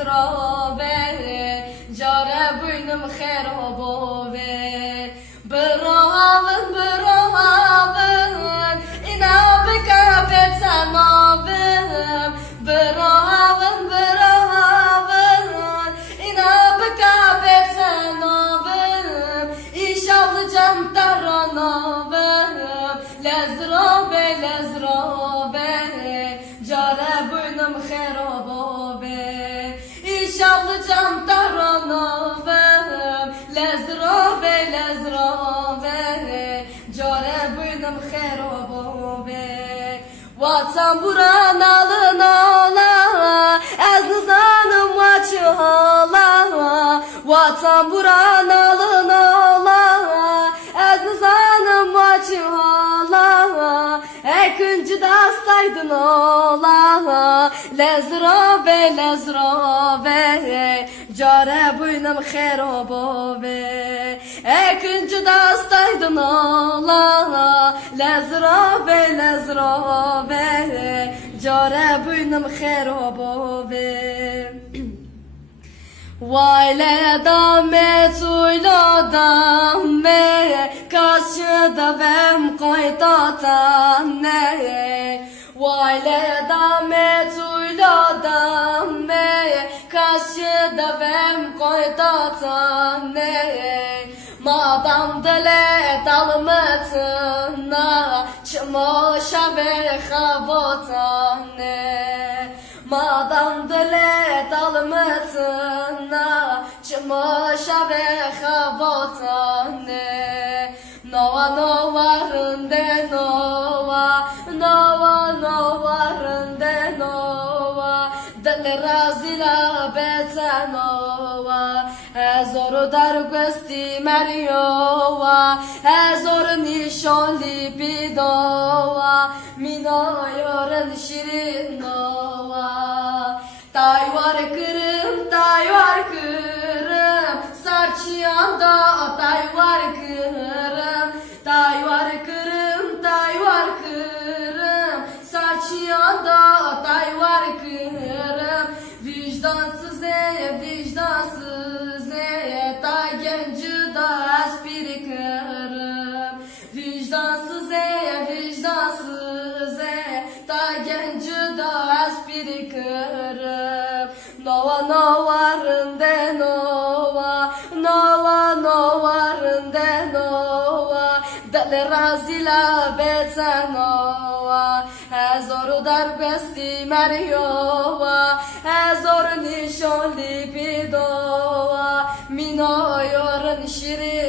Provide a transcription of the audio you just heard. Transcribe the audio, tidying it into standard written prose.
لزرابه جاره بینم خرابه براون براون اینا بکا بتناوم براون براون اینا بکا بتناوم ایشال جان تراناوم لزرابه لزرابه جاره بینم خرابه ایشال جان تراناوم لزرابه لزرابه جاره بینم خرابه واتم بران alın ola az nizanım vaçı ola واتم بران alın ola az nizanım vaçı ola ekinci dastaydın ola lezrabe lezrabe care bynım xerabe ekinci dastaydın ola lezrabe lezrabe care bynım xerabe Vay le dame tuyla dame kaşı da vem koytatan ne Vay le dame tuyla dame kaşı da vem koytatan ne Madam dele dalmatına çmoşa ve xavotane Madam dile dalmatına çmoşa ve xavotane Nova nova rinde nova Nova nova rinde nova Dil razila betanova Ezoru dar gösti meriova Ezoru nişon lipidova Minoyorun şirin nova Tay var kırım, tay var kırım Sarçıyanda tay var kırım Tay var kırım, tay var kırım Sarçıyanda tay var kırım Vicdansız vicdansız tay genci da aspiri kırım Vicdansız vicdansız tay genci da aspiri kırım Nova nova rinde nova Nova nova rinde nova Dali razila betanova Ezoru dar besti meriova Ezoru nişon lipidova Minoyorun şirin